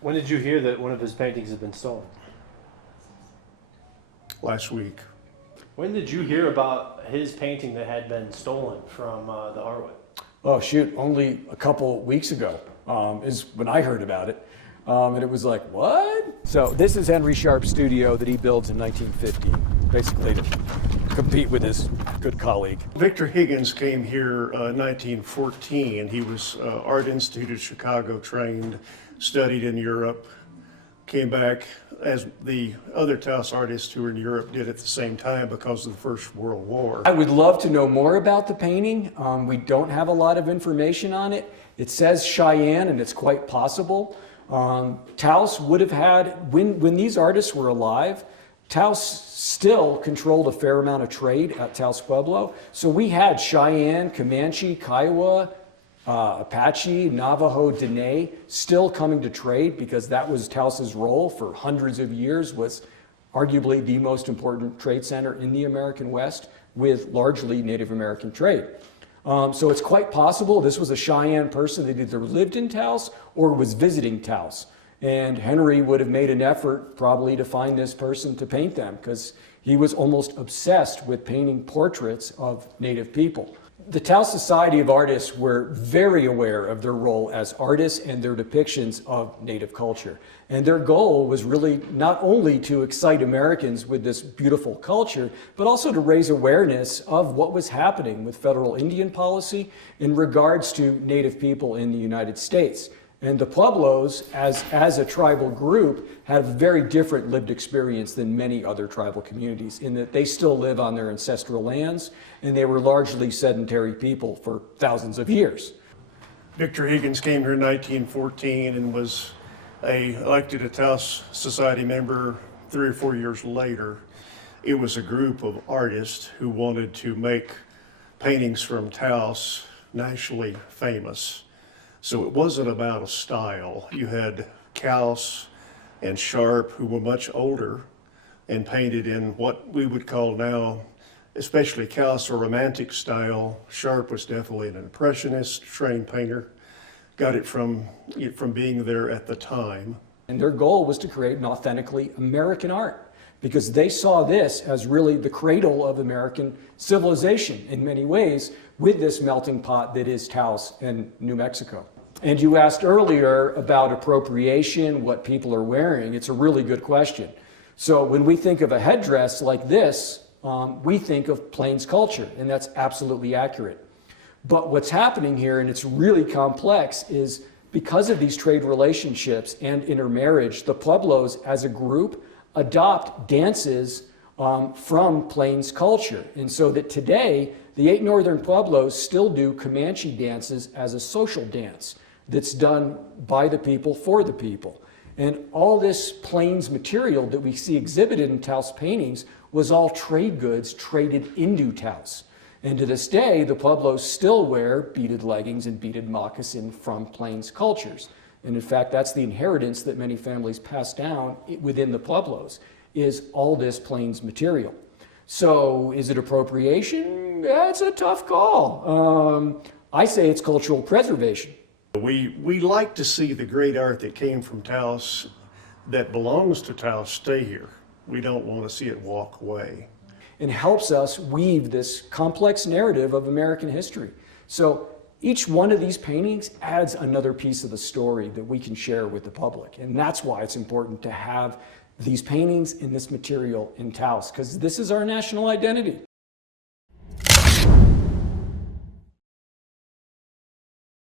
When did you hear that one of his paintings had been stolen? Last week. When did you hear about his painting that had been stolen from the Harwood? Oh shoot, only a couple weeks ago is when I heard about it. And it was like, what? So this is Henry Sharp's studio that he builds in 1915, basically to compete with his good colleague. Victor Higgins came here in 1914. He was Art Institute of Chicago trained, studied in Europe, came back as the other Taos artists who were in Europe did at the same time because of the First World War. I would love to know more about the painting. We don't have a lot of information on it. It says Cheyenne, and it's quite possible. Taos would have had, when these artists were alive, Taos still controlled a fair amount of trade at Taos Pueblo. So we had Cheyenne, Comanche, Kiowa, Apache, Navajo, Dene still coming to trade because that was Taos's role for hundreds of years, was arguably the most important trade center in the American West with largely Native American trade. So it's quite possible this was a Cheyenne person that either lived in Taos or was visiting Taos. And Henry would have made an effort probably to find this person to paint them because he was almost obsessed with painting portraits of Native people. The Taos Society of Artists were very aware of their role as artists and their depictions of Native culture. And their goal was really not only to excite Americans with this beautiful culture, but also to raise awareness of what was happening with federal Indian policy in regards to Native people in the United States. And the Pueblos, as a tribal group, had a very different lived experience than many other tribal communities in that they still live on their ancestral lands, and they were largely sedentary people for thousands of years. Victor Higgins came here in 1914 and was elected a Taos Society member 3 or 4 years later. It was a group of artists who wanted to make paintings from Taos nationally famous. So it wasn't about a style. You had Cowles and Sharp, who were much older and painted in what we would call now, especially Cowles, a romantic style. Sharp was definitely an impressionist trained painter. Got it from being there at the time. And their goal was to create an authentically American art because they saw this as really the cradle of American civilization in many ways with this melting pot that is Taos and New Mexico. And you asked earlier about appropriation, what people are wearing. It's a really good question. So when we think of a headdress like this, we think of Plains culture, and that's absolutely accurate. But what's happening here, and it's really complex, is because of these trade relationships and intermarriage, the Pueblos as a group adopt dances from Plains culture. And so that today, the 8 northern Pueblos still do Comanche dances as a social dance that's done by the people for the people. And all this Plains material that we see exhibited in Taos paintings was all trade goods traded into Taos. And to this day, the Pueblos still wear beaded leggings and beaded moccasin from Plains cultures. And in fact, that's the inheritance that many families pass down within the Pueblos, is all this Plains material. So is it appropriation? That's a tough call. I say it's cultural preservation. We like to see the great art that came from Taos, that belongs to Taos, stay here. We don't want to see it walk away. And helps us weave this complex narrative of American history. So each one of these paintings adds another piece of the story that we can share with the public. And that's why it's important to have these paintings and this material in Taos, because this is our national identity.